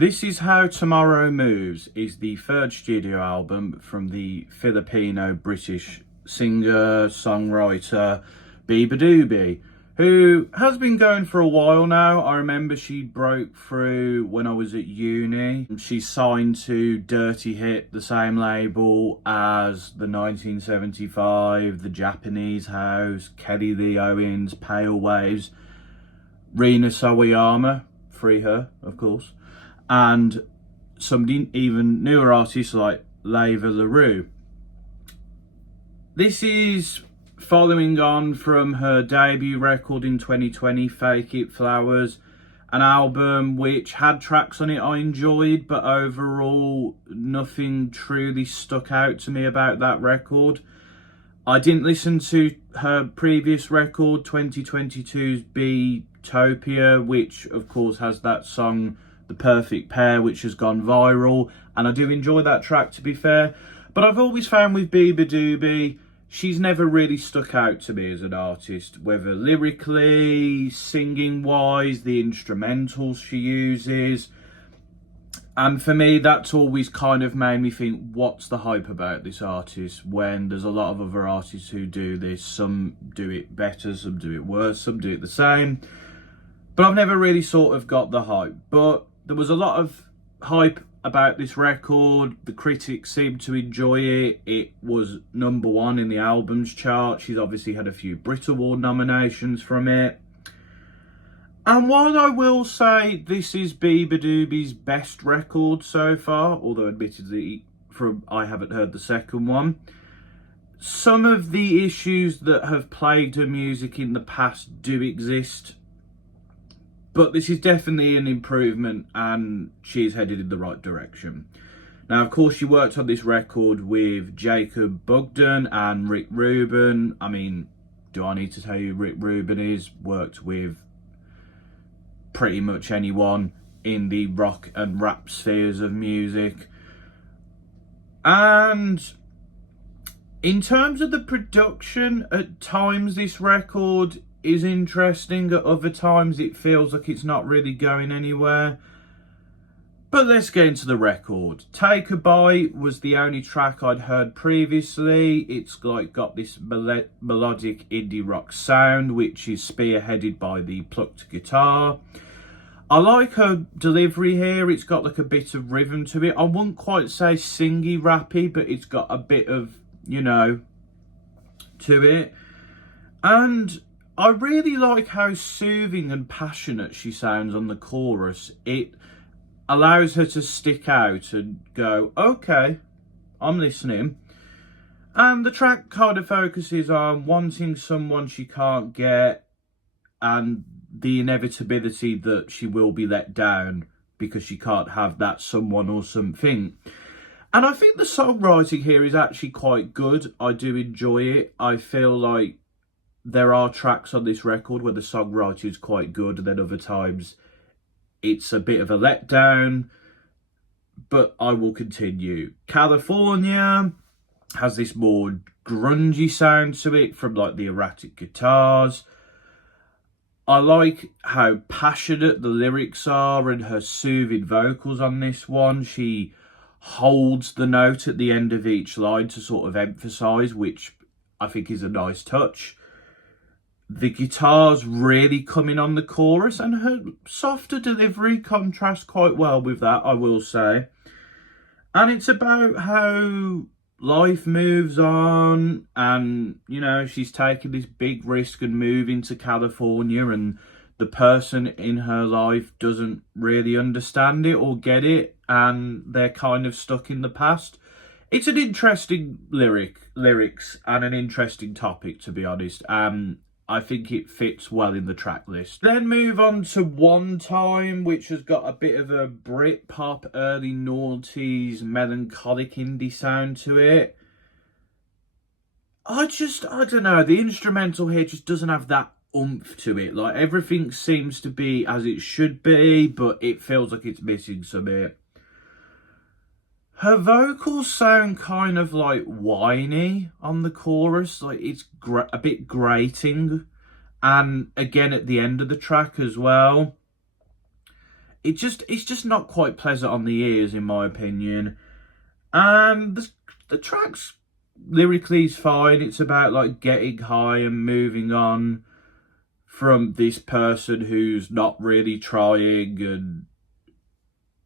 This Is How Tomorrow Moves is the third studio album from the Filipino-British singer-songwriter beabadoobee, who has been going for a while now. I remember she broke through when I was at uni. She signed to Dirty Hit, the same label as the 1975, The Japanese House, Kelly Lee Owens, Pale Waves, Rina Sawayama, free her, of course, and some even newer artists like Leva LaRue. This is following on from her debut record in 2020, Fake It Flowers, an album which had tracks on it I enjoyed, but overall nothing truly stuck out to me about that record. I didn't listen to her previous record, 2022's Beatopia, which of course has that song The Perfect Pair, which has gone viral, and I do enjoy that track, to be fair. But I've always found with beabadoobee, she's never really stuck out to me as an artist, whether lyrically, singing wise, the instrumentals she uses. And for me, that's always kind of made me think, what's the hype about this artist, when there's a lot of other artists who do this. Some do it better, some do it worse, some do it the same. But I've never really sort of got the hype. But there was a lot of hype about this record. The critics seemed to enjoy it. It was #1 in the albums chart. She's obviously had a few Brit Award nominations from it. And while I will say this is beabadoobee's best record so far, although admittedly I haven't heard the second one, some of the issues that have plagued her music in the past do exist. But this is definitely an improvement, and she's headed in the right direction. Now, of course, she worked on this record with Jacob Bugden and Rick Rubin. I mean, do I need to tell you Rick Rubin is worked with pretty much anyone in the rock and rap spheres of music. And in terms of the production, at times this record is interesting, at other times it feels like it's not really going anywhere. But let's get into the record. Take a Bite was the only track I'd heard previously. It's like got this melodic indie rock sound, which is spearheaded by the plucked guitar. I like her delivery here. It's got like a bit of rhythm to it. I wouldn't quite say singy rappy, but it's got a bit of, to it. And I really like how soothing and passionate she sounds on the chorus. It allows her to stick out and go, okay, I'm listening. And the track kind of focuses on wanting someone she can't get and the inevitability that she will be let down because she can't have that someone or something. And I think the songwriting here is actually quite good. I do enjoy it. I feel like there are tracks on this record where the songwriting is quite good, and then other times it's a bit of a letdown, but I will continue. California has this more grungy sound to it from like the erratic guitars. I like how passionate the lyrics are and her soothing vocals on this one. She holds the note at the end of each line to sort of emphasise, which I think is a nice touch. The guitar's really coming on the chorus, and her softer delivery contrasts quite well with that, I will say. And it's about how life moves on, and she's taking this big risk and moving to California, and the person in her life doesn't really understand it or get it, and they're kind of stuck in the past. It's an interesting lyrics and an interesting topic, to be honest. I think it fits well in the track list. Then move on to One Time, which has got a bit of a Britpop, early noughties, melancholic indie sound to it. I don't know, the instrumental here just doesn't have that oomph to it. Like, everything seems to be as it should be, but it feels like it's missing some bit. Her vocals sound kind of like whiny on the chorus, like it's a bit grating, and again at the end of the track as well. it's just not quite pleasant on the ears, in my opinion. And the track's lyrically is fine. It's about like getting high and moving on from this person who's not really trying and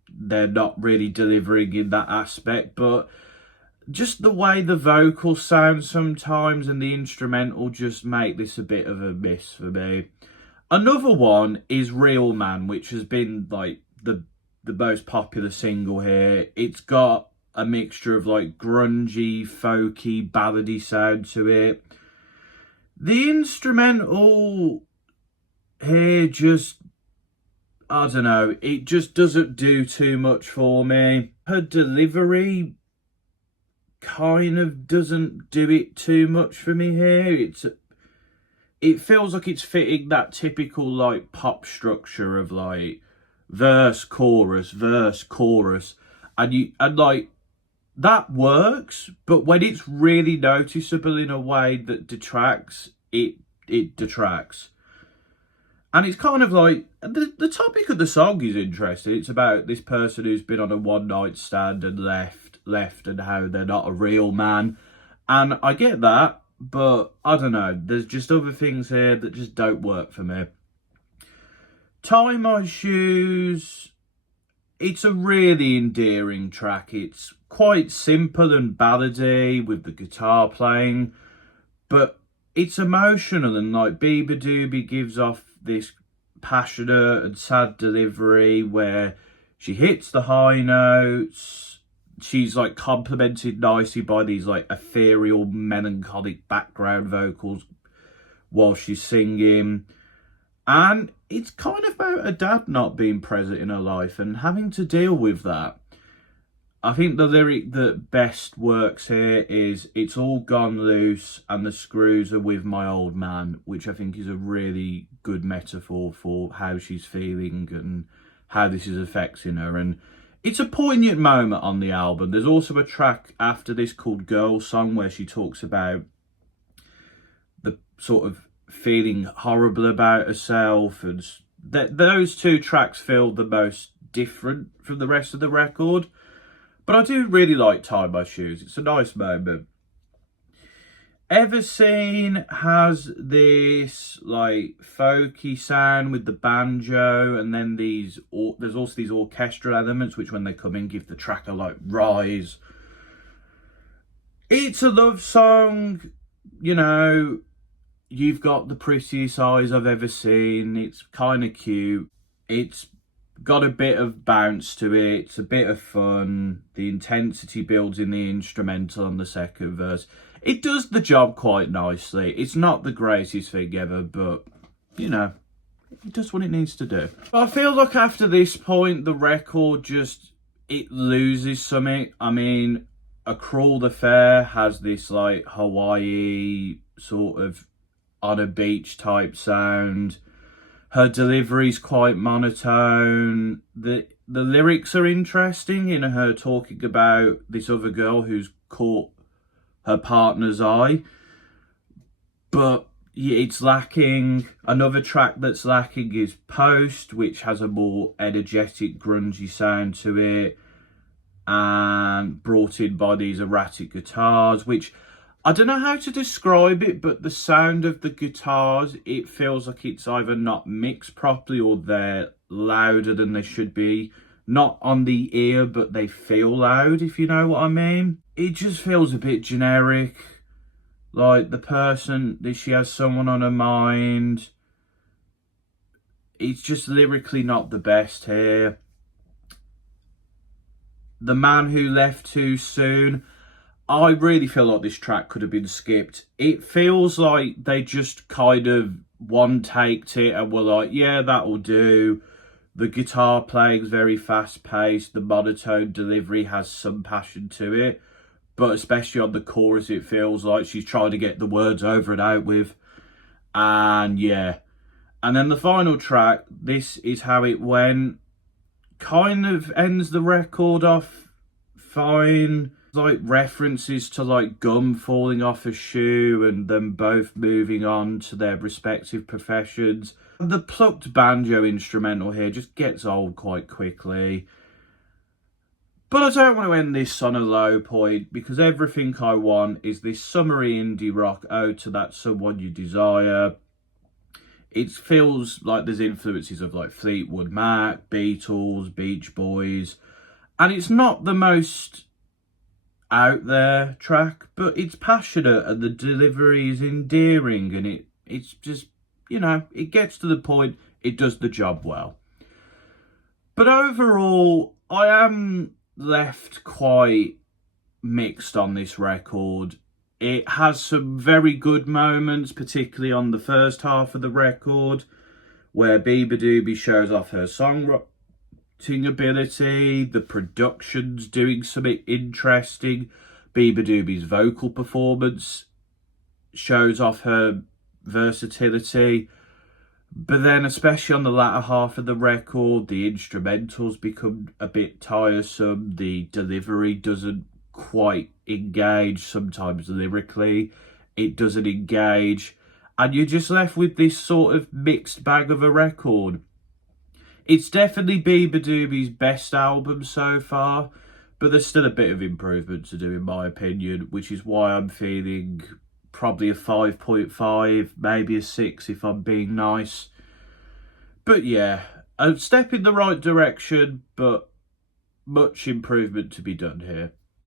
they're not really delivering in that aspect. But just the way the vocals sound sometimes and the instrumental just make this a bit of a miss for me. Another one is Real Man, which has been like the most popular single here. It's got a mixture of like grungy, folky, ballady sound to it. The instrumental here just, I don't know, it just doesn't do too much for me. Her delivery kind of doesn't do it too much for me here. It feels like it's fitting that typical like pop structure of like verse, chorus, and like that works, but when it's really noticeable in a way that detracts, it detracts. And it's kind of like, the topic of the song is interesting. It's about this person who's been on a one-night stand and left and how they're not a real man. And I get that, but I don't know. There's just other things here that just don't work for me. Tie My Shoes, it's a really endearing track. It's quite simple and ballady with the guitar playing, but it's emotional, and like Beabadoobee gives off this passionate and sad delivery where she hits the high notes. She's like complemented nicely by these like ethereal, melancholic background vocals while she's singing. And it's kind of about a dad not being present in her life and having to deal with that. I think the lyric that best works here is "It's all gone loose and the screws are with my old man," which I think is a really good metaphor for how she's feeling and how this is affecting her. And it's a poignant moment on the album. There's also a track after this called Girl Song where she talks about the sort of feeling horrible about herself, and those two tracks feel the most different from the rest of the record. But I do really like Tie My Shoes. It's a nice moment. Everseen has this like folky sound with the banjo, and then there's also these orchestral elements which when they come in give the track a like rise. It's a love song, you know. You've got the prettiest eyes I've ever seen. It's kind of cute. It's got a bit of bounce to it. It's a bit of fun. The intensity builds in the instrumental on the second verse. It does the job quite nicely. It's not the greatest thing ever, but, you know, it does what it needs to do. I feel like after this point, the record just, it loses something. I mean, A Cruel Affair has this, like, Hawaii sort of on a beach type sound. Her delivery's quite monotone. The lyrics are interesting in her talking about this other girl who's caught her partner's eye. But yeah, it's lacking. Another track that's lacking is Post, which has a more energetic, grungy sound to it, and brought in by these erratic guitars, which I don't know how to describe it, but the sound of the guitars, it feels like it's either not mixed properly or they're louder than they should be. Not on the ear, but they feel loud, if you know what I mean. It just feels a bit generic. Like the person, that she has someone on her mind. It's just lyrically not the best here. The Man Who Left Too Soon, I really feel like this track could have been skipped. It feels like they just kind of one-taked it and were like, yeah, that'll do. The guitar playing's very fast-paced. The monotone delivery has some passion to it. But especially on the chorus, it feels like she's trying to get the words over and out with. And yeah. And then the final track, This Is How It Went, kind of ends the record off fine. like references to like gum falling off a shoe and them both moving on to their respective professions. The plucked banjo instrumental here just gets old quite quickly. But I don't want to end this on a low point, because everything I want is this summery indie rock ode to that someone you desire. It feels like there's influences of like Fleetwood Mac, Beatles, Beach Boys, and it's not the most out there track, but it's passionate and the delivery is endearing, and it's just, you know, it gets to the point, it does the job well. But overall, I am left quite mixed on this record. It has some very good moments, particularly on the first half of the record, where beabadoobee shows off her songwriting ability, the production's doing something interesting, beabadoobee's vocal performance shows off her versatility. But then, especially on the latter half of the record, the instrumentals become a bit tiresome. The delivery doesn't quite engage. Sometimes lyrically, it doesn't engage. And you're just left with this sort of mixed bag of a record. It's definitely beabadoobee's best album so far, but there's still a bit of improvement to do, in my opinion, which is why I'm feeling probably a 5.5, maybe a 6 if I'm being nice. But yeah, a step in the right direction, but much improvement to be done here.